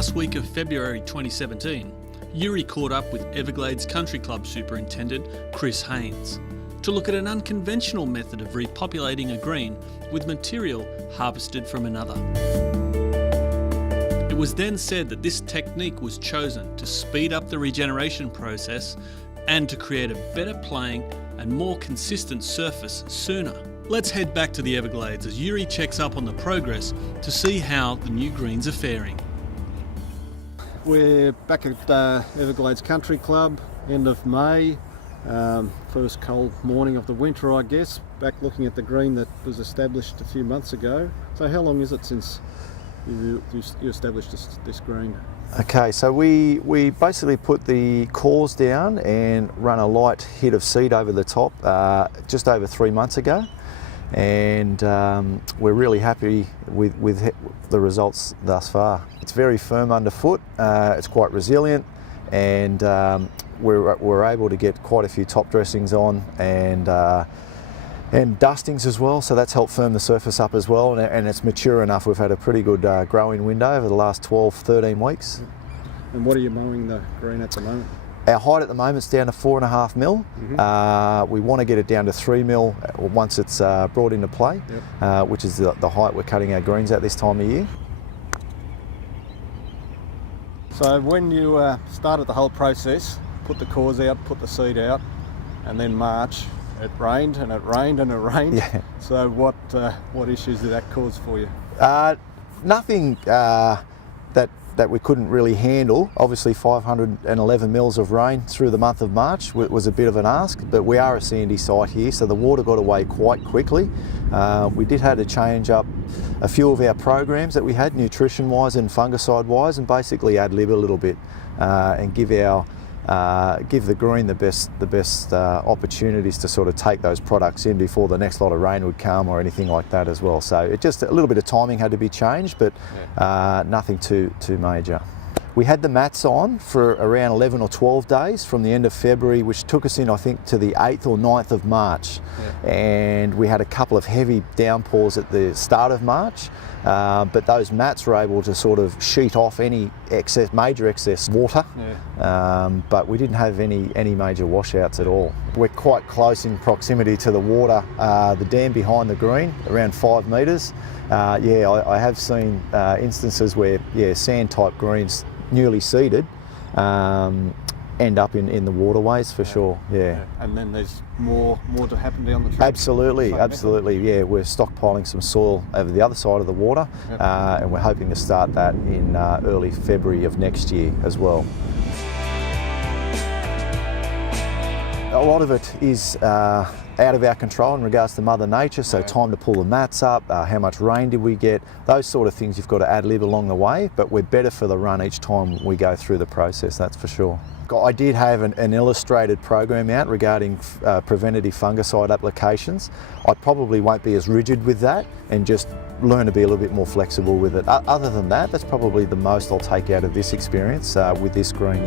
last week of February 2017, Yuri caught up with Everglades Country Club Superintendent Chris Haynes to look at an unconventional method of repopulating a green with material harvested from another. It was then said that this technique was chosen to speed up the regeneration process and to create a better playing and more consistent surface sooner. Let's head back to the Everglades as Yuri checks up on the progress to see how the new greens are faring. We're back at Everglades Country Club, end of May, first cold morning of the winter, I guess. Back looking at the green that was established a few months ago. So how long is it since you established this green? Okay, so we basically put the cores down and run a light hit of seed over the top just over 3 months ago, and we're really happy with the results thus far. It's very firm underfoot, it's quite resilient, and we're able to get quite a few top dressings on and dustings as well, so that's helped firm the surface up as well, and it's mature enough. We've had a pretty good growing window over the last 12-13 weeks. And what are you mowing the green at the moment? Our height at the moment is down to 4.5 mil. We want to get it down to 3 mil once it's brought into play, which is the height we're cutting our greens at this time of year. So when you started the whole process, put the cores out, put the seed out, and then March, it rained and it rained and it rained. Yeah. So what issues did that cause for you? Nothing that we couldn't really handle. Obviously 511 mils of rain through the month of March was a bit of an ask, but we are a sandy site here, so the water got away quite quickly. We did have to change up a few of our programs that we had, nutrition wise and fungicide wise, and basically ad lib a little bit and give the green the best opportunities to sort of take those products in before the next lot of rain would come or anything like that as well. So it just a little bit of timing had to be changed, but nothing too major. We had the mats on for around 11 or 12 days from the end of February, which took us in, I think, to the 8th or 9th of March. And we had a couple of heavy downpours at the start of March, but those mats were able to sort of sheet off any major excess water, but we didn't have any major washouts at all. We're quite close in proximity to the water, the dam behind the green, around 5 metres. I have seen instances where sand type greens, newly seeded, end up in the waterways for sure. And then there's more to happen down the track. Absolutely. Yeah, we're stockpiling some soil over the other side of the water, and we're hoping to start that in early February of next year as well. A lot of it is out of our control in regards to Mother Nature, so time to pull the mats up, how much rain did we get, those sort of things you've got to ad lib along the way, but we're better for the run each time we go through the process, that's for sure. I did have an illustrated program out regarding preventative fungicide applications. I probably won't be as rigid with that and just learn to be a little bit more flexible with it. Other than that, that's probably the most I'll take out of this experience with this green,